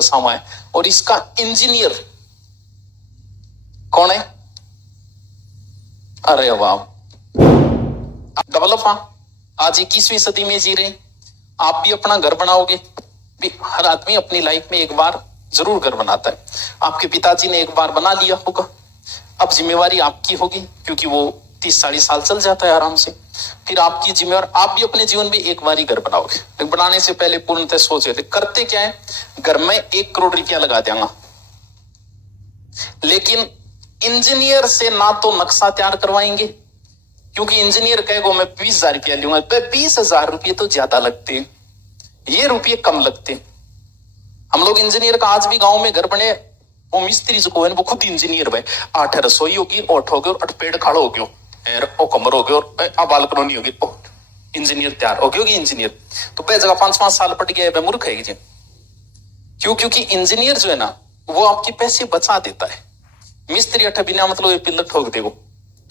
बसा हुआ है और इसका इंजीनियर कौन है? अरे वाह, डेवलप। आज 21वीं सदी में जी रहे, आप भी अपना घर बनाओगे भी। हर आदमी अपनी लाइफ में एक बार जरूर घर बनाता है। आपके पिताजी ने एक बार बना लिया होगा, अब जिम्मेवारी आपकी होगी, क्योंकि वो 30-40 साल चल जाता है आराम से। फिर आपकी जिम्मेवारी, आप भी अपने जीवन में एक बार ही घर बनाओगे, लेकिन बनाने से पहले पूर्णतः सोच रहे थे। करते क्या है, घर में 1 करोड़ रुपया लगा देंगे, लेकिन इंजीनियर से ना तो नक्शा तैयार करवाएंगे, क्योंकि इंजीनियर कहेगा मैं 20,000 रुपया लूंगा। 20,000 रुपये तो ज्यादा लगते हैं, ये रुपये कम लगते हैं। हम लोग इंजीनियर का आज भी गांव में घर बने, वो मिस्त्री जो है वो खुद इंजीनियर है। 8 रसोई होगी, 8 हो गए, 8 पेड़ खाड़ो हो गयो, ओ कमर हो गयो, और बालकनी होगी, इंजीनियर तैयार हो गयोगी इंजीनियर। तो वह जगह 5-5 साल पट गया, वह मूर्ख है जी। क्यों? क्योंकि इंजीनियर जो है ना, वो आपके पैसे बचा देता है। मिस्त्री 8 बिना मतलब एक पिलर ठोक दे, वो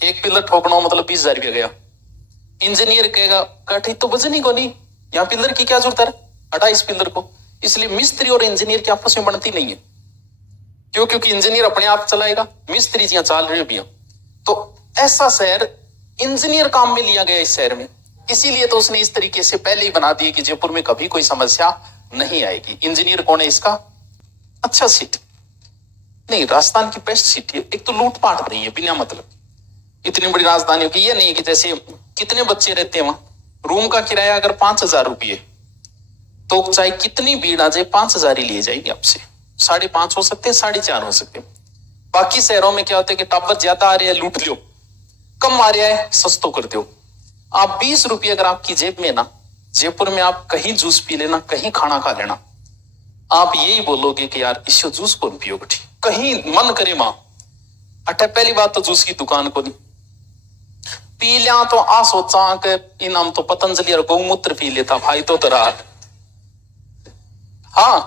एक पिलर ठोकना मतलब 20,000 रुपया गया। इंजीनियर कहेगा काठी तो वजन ही को नहीं, यहाँ पिलर की क्या जरूरत है, हटा इस पिलर को। इसलिए मिस्त्री और इंजीनियर की आपस में बनती नहीं है। क्यों? क्योंकि इंजीनियर अपने आप चलाएगा, मिस्त्री जी चाल रहे भी। तो ऐसा शहर इंजीनियर काम में लिया गया इस शहर में, इसीलिए तो उसने इस तरीके से पहले ही बना दिया कि जयपुर में कभी कोई समस्या नहीं आएगी। इंजीनियर कौन है इसका? अच्छा सिटी नहीं, राजस्थान की बेस्ट सिटी है। एक तो लूटपाट नहीं है बिना मतलब, इतनी बड़ी राजधानी की। ये नहीं है कि जैसे कितने बच्चे रहते हैं वहां, रूम का किराया अगर 5,000 रुपये, तो चाहे कितनी भीड़ आ जाए 5,000 ही लिए जाएगी आपसे। 5.5 हो सकते हैं, 4.5 हो सकते हैं। बाकी शहरों में क्या होता है कि टावर ज्यादा आ रहे हैं, लूट लो, कम आ रहा है, सस्तो कर दो। आप 20 रुपये अगर आपकी जेब में ना, जयपुर में आप कहीं जूस पी लेना, कहीं खाना खा लेना, आप यही बोलोगे कि यार इसको जूस कौन पियोगे, कहीं मन करे मां अटे। पहली बात तो जूस की दुकान को नहीं पी लिया तो आ सोचा कि इनाम तो पतंजलि और गौमूत्र पी लेता भाई तो तरा। हाँ,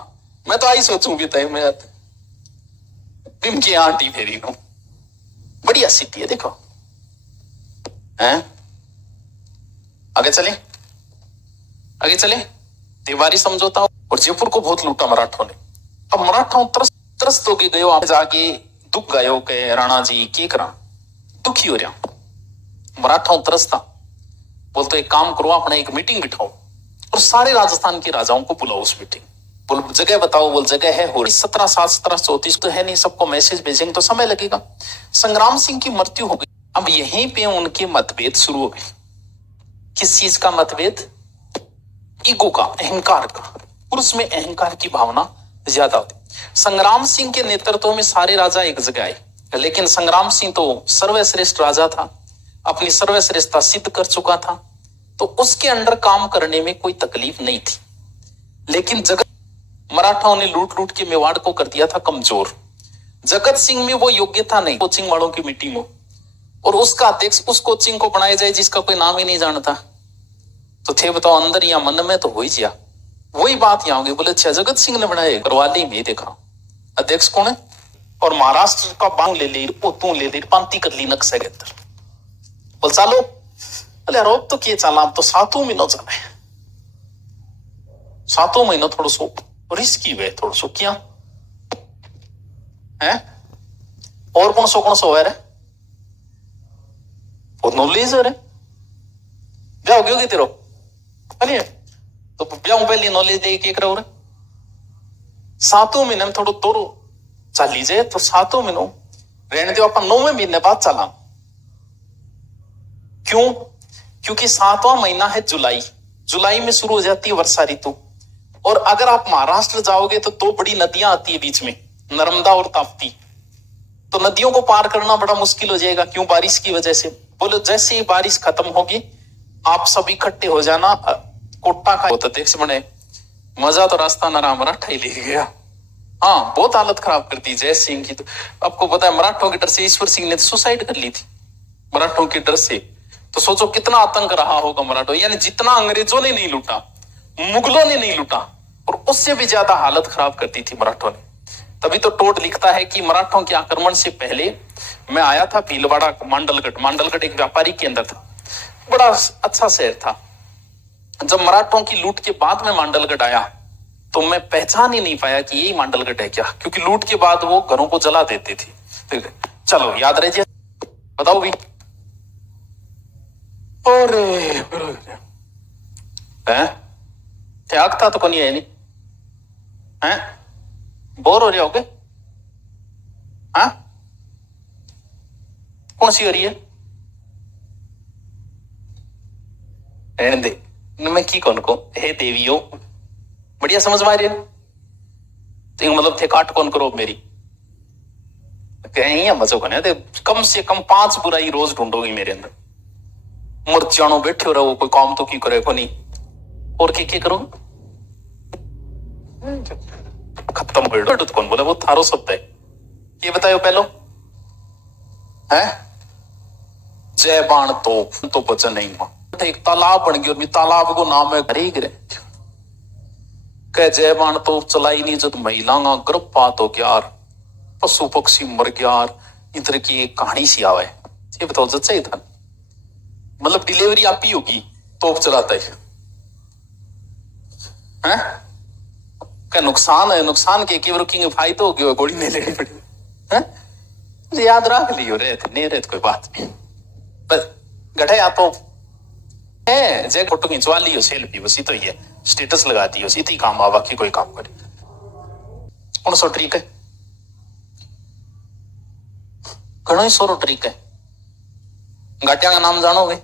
मैं तो आई सोचूं भी तय मैं बिम की आंटी फेरी को। बढ़िया सिटी है, देखो हैं। आगे चले, आगे चले। दीवारी समझौता और जयपुर को बहुत लूटा मराठों ने। अब मराठों त्रस्त होके गयो, आप जाके दुख गयो के राणा जी के करा, दुखी हो रहा। मराठा त्रस्ता बोल तो एक काम करो, अपना एक मीटिंग बिठाओ और सारे राजस्थान के राजाओं को बुलाओ उस मीटिंग। बोल जगह बताओ, बोल जगह है हो 17/7/1734 तो है नहीं, सबको मैसेज भेजेंगे तो समय लगेगा। संग्राम सिंह की मृत्यु हो गई, अब यहीं पे उनके मतभेद शुरू हो गए। किस चीज का मतभेद? ईगो का, अहंकार का। पुरुष में अहंकार की भावना ज्यादा होती। संग्राम सिंह के नेतृत्व में सारे राजा एक जगह आए, लेकिन संग्राम सिंह तो सर्वश्रेष्ठ राजा था, अपनी सर्वश्रेष्ठता सिद्ध कर चुका था, तो उसके अंडर काम करने में कोई तकलीफ नहीं थी। लेकिन जगत मराठाओं ने लूट लूट के मेवाड़ को कर दिया था कमजोर। जगत सिंह में वो योग्यता नहीं, कोचिंग वालों की मीटिंग हो और उसका अध्यक्ष उस कोचिंग को बनाया जाए जिसका कोई नाम ही नहीं जानता, तो थे बताओ अंदर या मन में तो हो ही जा। वही बात यहाँ होगी, बोले अच्छा जगत सिंह ने बनाया, करवाली में देखा अध्यक्ष कौन है, और महाराष्ट्र का बांग ले ली, तू ले ली, पांति कर ली नक्शे के अंदर। बोल चालो, अरे रोक तो किए चाला, अब तो 7 महीनों चला है, 7 महीनों थोड़ा सो रिस्की हुए, थोड़ा सो क्या है। और कौन सो है रे, नॉलेज है रे, ब्याह हो गयोगी तेरो अरे, तो ब्याह पहले नॉलेज दे के करो रे। 7 महीने में थोड़ा तोरो चल लीजिए, तो 7 महीनों रहने दो, अपन 9वें महीने बाद चला। क्यों? क्योंकि 7वां महीना है जुलाई, जुलाई में शुरू हो जाती है वर्षा ऋतु। और अगर आप महाराष्ट्र जाओगे तो 2 बड़ी नदियां आती है बीच में, नर्मदा और ताप्ती, तो नदियों को पार करना बड़ा मुश्किल हो जाएगा। क्यों? बारिश की वजह से। बोलो जैसे ही बारिश खत्म होगी आप सब इकट्ठे हो जाना, कोट्टा का होता देख से बने मजा तो रास्ता न रहा, मराठा ही ले गया। हाँ, बहुत हालत खराब कर दी जय सिंह की। तो आपको पता है मराठों के डर से ईश्वर सिंह ने सुसाइड कर ली थी, मराठों के डर से। तो सोचो कितना आतंक रहा होगा मराठों, यानी जितना अंग्रेजों ने नहीं लूटा, मुगलों ने नहीं लूटा, और उससे भी ज्यादा हालत खराब कर दी थी मराठों ने। तभी तो टोट लिखता है कि मराठों के आक्रमण से पहले मैं आया था भीलवाड़ा, मांडलगढ़। मांडलगढ़ एक व्यापारी के अंदर था, बड़ा अच्छा शहर था। जब मराठों की लूट के बाद में मांडलगढ़ आया तो मैं पहचान ही नहीं पाया कि यही मांडलगढ़ है क्या, क्योंकि लूट के बाद वो घरों को जला देते थे। तो चलो याद रहे, बताओ भी। अरे हैं त्याग था तो कोनी है नहीं हैं, बोर हो रहे होगे? हाँ कौन सी हो रही है? रहने दे, मैं की कौन को हे देवियों, बढ़िया समझ में आ रही है। तो मतलब थे काट कौन करो मेरी कहीं मजो को नहीं, कम से कम 5 बुराई रोज ढूंढोगी मेरे अंदर। मुर्चाणो बैठे हो रहो, कोई काम तो की करे को नहीं, और क्या करो? खत्म कर दो। कौन बोला वो थारो शब्द है, ये बताओ पहलो है। जय बाण तो बचन नहीं हुआ, एक तालाब बन गया, तालाब को नाम है घरे गिरे। कह जय बाण तो चलाई नहीं जब महिला गर्भपात हो गया, पशु पक्षी मर गया, इधर की एक कहानी सी आवे। ये बताओ सच्चाई था, मतलब डिलीवरी आप ही होगी तोप चलाता है हैं? क्या नुकसान है? नुकसान के रुकेंगे, फायदा हो गया गोली नहीं लेनी पड़ी है? याद रख लियो, रहते नहीं रहते कोई बात नहीं, बस गठे या तो है जे फोटो खिंचवा लियो सेल्फी, बस तो ही है, स्टेटस लगा दियो, इतनी काम आवा की कोई काम करे। कौन सा ट्रिक है? घणो ही सोरो ट्रिक है। गाटिया का नाम जानोगे?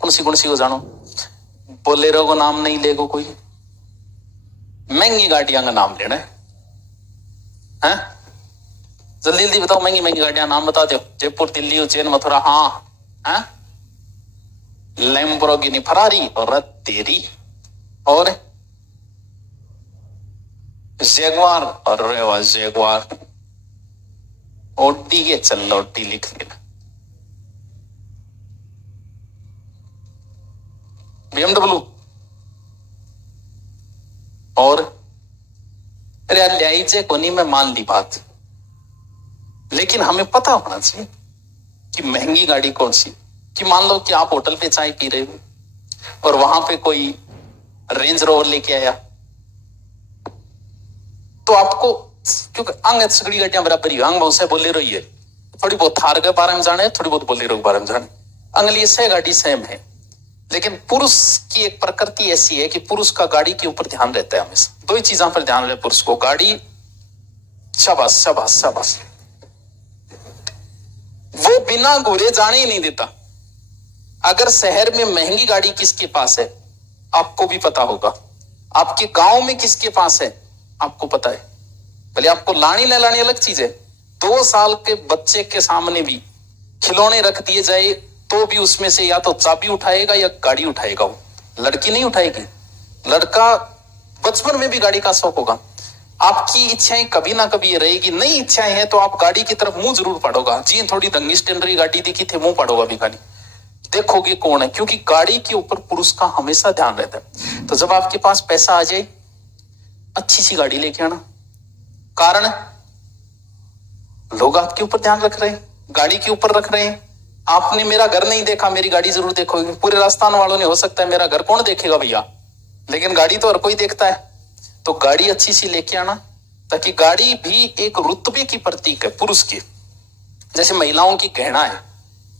कौन सी को जानो? बोलेरो को नाम नहीं लेगो कोई, महंगी गाड़ियां का नाम लेना है। जल्दी जल्दी बताओ, महंगी महंगी गाड़ियां नाम बता दो। जयपुर, दिल्ली, उज्जैन, मथुरा। हाँ लैम्बोर्गिनी, फरारी और तेरी, और जैगवार और रेवा जैगवार, ओटी के चल ओटी लिख लेना। BMW और अरे यार ल्याइजे कोनी, में मान ली बात, लेकिन हमें पता होना चाहिए कि महंगी गाड़ी कौन सी। कि मान लो कि आप होटल पे चाय पी रहे हो और वहां पे कोई रेंज रोवर लेके आया, तो आपको, क्योंकि अंग सगड़ी गाड़ियां बराबर ही अंग बहुत से बोले रही है, थोड़ी बहुत थार के बारे में जाने, थोड़ी बहुत बोले के बारे में जाने, अंगली से गाड़ी सेम है। लेकिन पुरुष की एक प्रकृति ऐसी है कि पुरुष का गाड़ी के ऊपर ध्यान रहता है हमेशा। दो ही चीजों पर ध्यान रहे पुरुष को, गाड़ी, शाबाश शाबाश शाबाश, वो बिना घूरे जाने ही नहीं देता। अगर शहर में महंगी गाड़ी किसके पास है आपको भी पता होगा, आपके गांव में किसके पास है आपको पता है, भले आपको लानी न लानी अलग चीज है। 2 साल के बच्चे के सामने भी खिलौने रख दिए जाए तो भी उसमें से या तो चाबी उठाएगा या गाड़ी उठाएगा, वो लड़की नहीं उठाएगी। लड़का बचपन में भी गाड़ी का शौक होगा। आपकी इच्छाएं कभी ना कभी ये रहेगी, नई इच्छाएं हैं तो आप गाड़ी की तरफ मुंह जरूर पड़ोगा। जी थोड़ी दंगी स्टैंडर्ड गाड़ी दिखी थे, मुंह पड़ोगा भी गाड़ी, देखोगे कौन है, क्योंकि गाड़ी के ऊपर पुरुष का हमेशा ध्यान रहता है। तो जब आपके पास पैसा आ जाए, अच्छी सी गाड़ी लेके आना, कारण लोग आपके ऊपर ध्यान रख रहे हैं, गाड़ी के ऊपर रख रहे हैं। आपने मेरा घर नहीं देखा, मेरी गाड़ी जरूर देखोगे। पूरे राजस्थान वालों ने, हो सकता है मेरा घर कौन देखेगा भैया, लेकिन गाड़ी तो हर कोई देखता है। तो गाड़ी अच्छी सी लेके आना, ताकि गाड़ी भी एक रुतबे की प्रतीक है पुरुष की। जैसे महिलाओं की गहना है,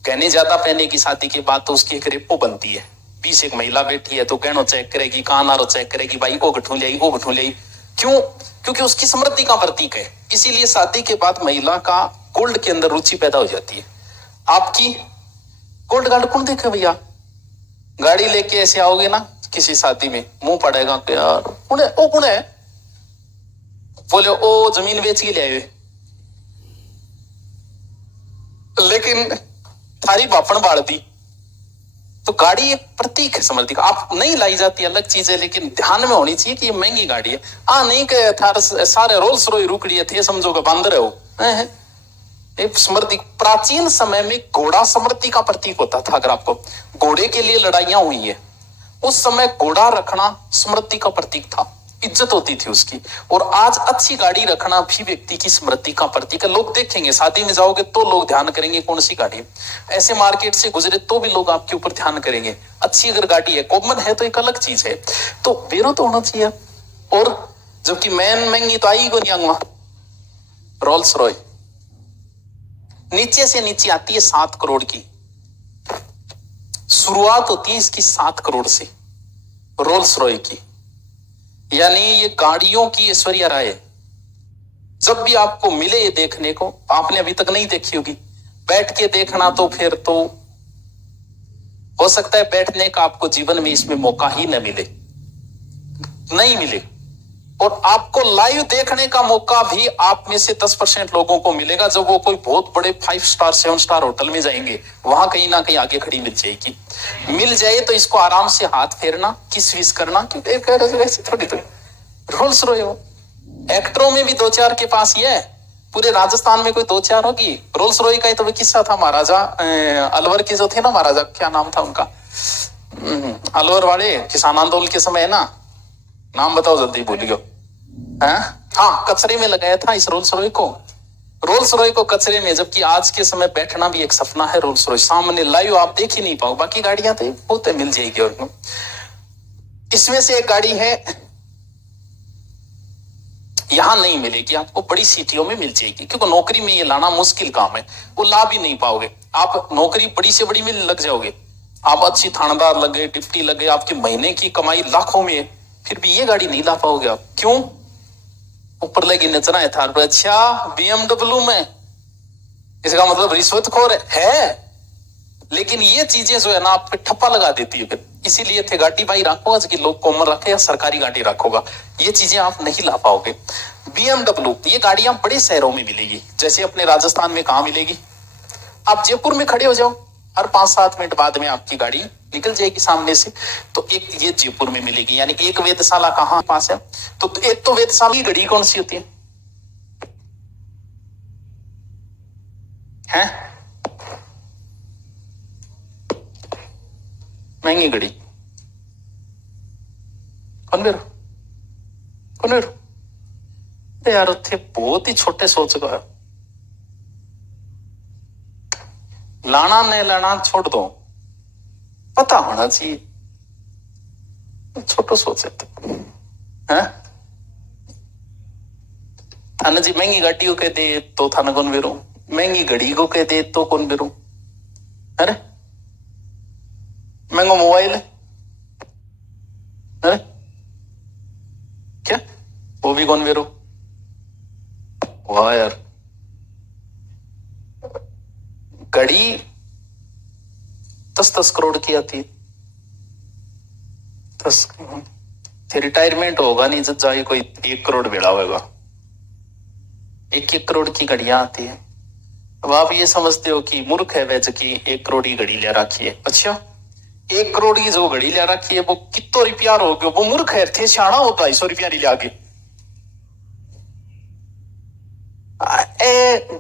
गहने ज्यादा पहने की शादी के बाद तो उसकी एक रेपो बनती है। 20 एक महिला बैठी है तो गहनों चेक करेगी, कानारो चेक करेगी, भाई वो गठू ले आई, वो गठू ले आई। क्यों? क्योंकि उसकी समृद्धि का प्रतीक है। इसीलिए शादी के बाद महिला का गोल्ड के अंदर रुचि पैदा हो जाती है। आपकी गोल्ड गार्ड कौन देखे भैया? गाड़ी लेके ऐसे आओगे ना किसी शादी में, मुंह पड़ेगा कि यार कौन है, ओ कौन है, बोले ओ जमीन बेच के ले आए, लेकिन थारी बापन बाढ़ दी। तो गाड़ी एक प्रतीक है समृद्धि का। आप नहीं लाई जाती अलग चीज है, लेकिन ध्यान में होनी चाहिए कि ये महंगी गाड़ी है। नहीं के थार सारे रोल्स रॉय रुकड़ी है थे, समझो कि बंदर है वो। एक समृद्धि, प्राचीन समय में घोड़ा समृद्धि का प्रतीक होता था। अगर आपको घोड़े के लिए लड़ाइयां हुई है, उस समय घोड़ा रखना समृद्धि का प्रतीक था, इज्जत होती थी उसकी। और आज अच्छी गाड़ी रखना भी व्यक्ति की समृद्धि का प्रतीक है। लोग देखेंगे, शादी में जाओगे तो लोग ध्यान करेंगे कौन सी गाड़ी है। ऐसे मार्केट से गुजरे तो भी लोग आपके ऊपर ध्यान करेंगे। अच्छी अगर गाड़ी है, कॉमन है तो एक अलग चीज है। तो बेरो तो होना चाहिए। और जबकि मैन महंगी तो आई को नहीं आऊंगा। रोल्स रॉय नीचे से नीचे आती है 7 करोड़ की, शुरुआत होती है इसकी 7 करोड़ से, रोल्स रॉय की। यानी ये गाड़ियों की ऐश्वर्या राय है। जब भी आपको मिले ये देखने को, आपने अभी तक नहीं देखी होगी, बैठ के देखना, तो फिर तो हो सकता है बैठने का आपको जीवन में इसमें मौका ही न मिले, नहीं मिले। और आपको लाइव देखने का मौका भी आप में से 10% लोगों को मिलेगा, जब वो कोई बहुत बड़े 5 स्टार 7 स्टार होटल में जाएंगे, वहां कहीं ना कहीं आगे खड़ी मिल जाएगी। मिल जाए तो इसको आराम से हाथ फेरना, किस विस करना, क्योंकि थोड़ी रोल्स रॉय हो। एक्टरों में भी 2-4 के पास ये है, पूरे राजस्थान में कोई 2-4 होगी। रोल्स रॉय का ही तो भी किस्सा था, महाराजा अलवर के जो थे ना, महाराजा क्या नाम था उनका, अलवर वाले किसान आंदोलन के समय है ना, नाम बताओ जल्दी, भूल गयो। हाँ, कचरे में लगाया था इस रोल्स रॉय को, रोल्स रॉय को कचरे में। जबकि आज के समय बैठना भी एक सपना है। रोल्स रॉय सामने लाइव आप देख ही नहीं पाओ, बाकी गाड़ियां तो बहुत मिल जाएगी। और इसमें से एक गाड़ी है, यहां नहीं मिलेगी आपको, बड़ी सिटियों में मिल जाएगी, क्योंकि नौकरी में ये लाना मुश्किल काम है, वो ला भी नहीं पाओगे आप। नौकरी बड़ी से बड़ी में लग जाओगे आप, अच्छी थानेदार लगे, डिप्टी लगे, आपकी महीने की कमाई लाखों में, फिर भी ये गाड़ी नहीं ला पाओगे आप। क्यों? ऊपर लगी नचना है थार पर। अच्छा, BMW में, इसका मतलब रिश्वतखोर है। लेकिन ये चीजें जो है ना, आप पे ठप्पा लगा देती है फिर। इसीलिए थे गाड़ी भाई रखोगा, कि लोग कॉमन रखे या सरकारी गाड़ी रखोगा, ये चीजें आप नहीं ला पाओगे। BMW ये गाड़ियां बड़े शहरों में मिलेगी, जैसे अपने राजस्थान में कहां मिलेगी, आप जयपुर में खड़े हो जाओ, हर 5-7 मिनट बाद में आपकी गाड़ी निकल जाएगी सामने से। तो एक ये जयपुर में मिलेगी। यानी एक वेधशाला कहां पास है, तो एक तो वेधशाला की घड़ी कौन सी होती है? महंगी घड़ी कौन बेरो, कौन बेरो? अरे यार, थे बहुत ही छोटे सोच का है। लाना नहीं लाना छोड़ दो, पता होना चाहिए, छोटो सोच है। थाना जी महंगी गाड़ी को कह दे तो थाना कौन बेरो, महंगी घड़ी को कह दे तो कौन बेरो। अरे महंगा मोबाइल है, अरे क्या, वो भी कौन बेरो। वाह यार, घड़ी 10-10 करोड़ की आती है। 10 फिर रिटायरमेंट होगा नहीं जब जाए कोई 1 करोड़ बेड़ा होगा। 1-1 करोड़ की घड़ियां आती है। अब आप ये समझते हो कि मूर्ख है वैसे कि 1 करोड़ की घड़ी ले रखी है। अच्छा, 1 करोड़ की जो घड़ी ले रखी है वो कितो रुपया हो गयो, वो मूर्ख है, थे सियाना हो 250 रुपया ले आगे।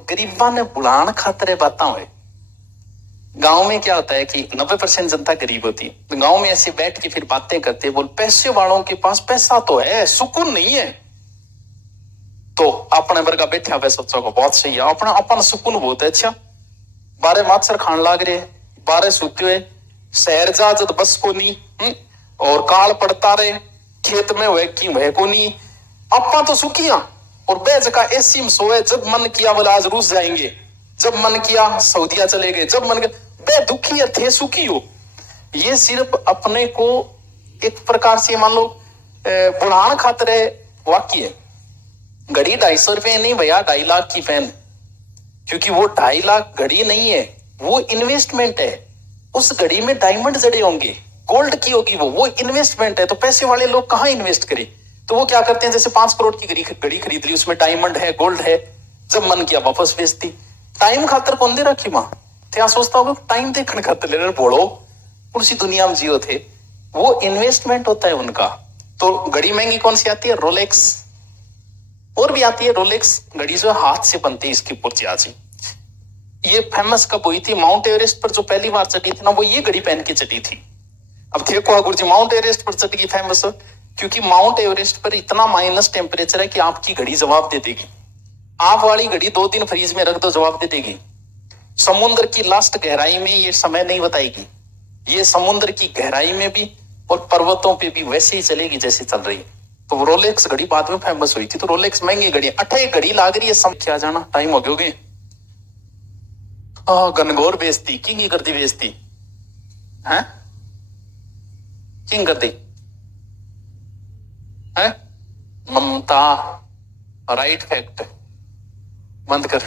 गरीबा ने बुलान खातर बात हुए। गांव में क्या होता है कि 90% जनता गरीब होती है, तो गांव में ऐसे बैठ के फिर बातें करते, बोल पैसे वालों के पास पैसा तो है, सुकून नहीं है। तो अपने वर्गा बैठा हुआ सोचो को बहुत सही है, अपना अपन सुकून बहुत है। अच्छा, 12 माछर खान लाग रहे, 12 सूते हुए, शहर जा जब बस को नहीं, और काल पड़ता रहे, खेत में हुए की वह को नहीं, अपा तो सुखिया और बेज का एसी में सोए, जब मन किया बोला आज रूस जाएंगे, जब मन किया सऊदिया चले गए, जब मन किया बे दुखी थे सुखी हो। ये सिर्फ अपने को एक प्रकार से मान लो बुढ़ान खातर वाक्य है। घड़ी 250 रुपए नहीं भैया, 2.5 लाख की फैन, क्योंकि वो 2.5 लाख घड़ी नहीं है, वो इन्वेस्टमेंट है। उस घड़ी में डायमंड जड़े होंगे, गोल्ड की होगी, वो इन्वेस्टमेंट है। तो पैसे वाले लोग कहाँ इन्वेस्ट करें, तो वो क्या करते हैं, जैसे 5 करोड़ की घड़ी खरीद ली, उसमें डायमंड है, गोल्ड है, जब मन किया वापस बेच दी। टाइम खातर कौन दे रखी मां, क्या सोचता होगा टाइम देखने खातर ले रहे बोलो, उसी दुनिया में जियो थे, वो इन्वेस्टमेंट होता है उनका। तो घड़ी महंगी कौन सी आती है, रोलेक्स, और भी आती है रोलेक्स घड़ी जो हाथ से बनती है, इसकी पुर्जिया जी। ये फेमस कब हुई थी, माउंट एवरेस्ट पर जो पहली बार चढ़ी थी ना, वो ये घड़ी पहन के चढ़ी थी। अब देखो गुरु जी माउंट एवरेस्ट पर चढ़ गई फेमस, क्योंकि माउंट एवरेस्ट पर इतना माइनस टेम्परेचर है कि आपकी घड़ी जवाब दे देगी। आप वाली घड़ी 2 दिन फ्रीज में रख दो, जवाब दे देगी। समुद्र की लास्ट गहराई में ये समय नहीं बताएगी, ये समुद्र की गहराई में भी और पर्वतों पे भी वैसे ही चलेगी जैसे चल रही है। तो रोलेक्स घड़ी बाद में फेमस हुई थी, तो रोलेक्स महंगी घड़ी, 28 घड़ी लाग रही है, समझ क्या जाना, टाइम हो गए। घनघोर बेइज्जती किंग ही कर दी, बेइज्जती है किंग कर दी है ममता। राइट फैक्ट, बंद कर।